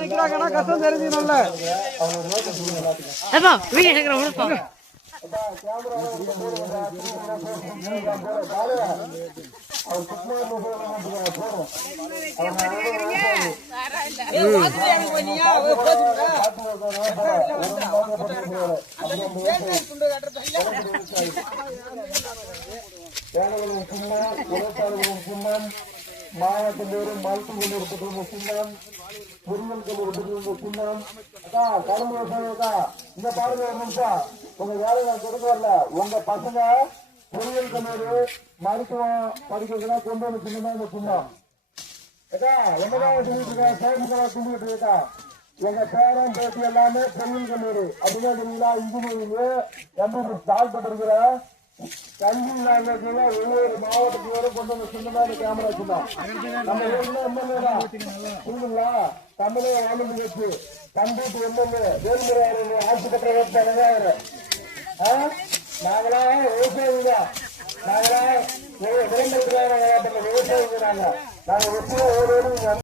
நிக்கிறாங்கன்னா கஷ்டம் தெரிஞ்சுக்கணும்ல. மாவட்டத்தோறும் மருத்துவ சின்னம் பொறியியல் கல்லூரி சின்னம் அக்கா கடம்பு விவசாயிக்கா இந்த பாருங்க ஒரு நிமிஷம் உங்க வேலை நான் கொடுக்க வரல. உங்க பசங்க பொறியியல் கல்லூரி மருத்துவம் படிக்கிறதுனா கொண்டு வந்து சின்னம் இந்த சின்னம் அக்கா என்னதான் சொல்லிட்டு இருக்கா சேமிக்கா சொல்லிட்டு இருக்கா. எங்க பேரன் பேட்டி எல்லாமே பொறியியல் கல்லூரி அப்படின்னா தெரியுங்களா. இன்ஜினியரிங் எம்பி ஸ்டால் பண்ணிருக்கிற கல்வி ஒவ்வொரு மாவட்டத்தோறும் கொண்டு வந்து சின்னதா கேமரா வச்சுதான் நம்ம எம்எல்ஏ புரியுதுங்களா. தமிழக ஆளுநர் வச்சு கண்டிப்பு எம்எல்ஏ வேலுமுறை ஆட்சி பெற்ற வேட்பாளர் நாங்களா விவசாயிங்க தான். நாங்களா விளம்பரத்துக்காக விவசாயிங்க நாங்க ஒற்றுமை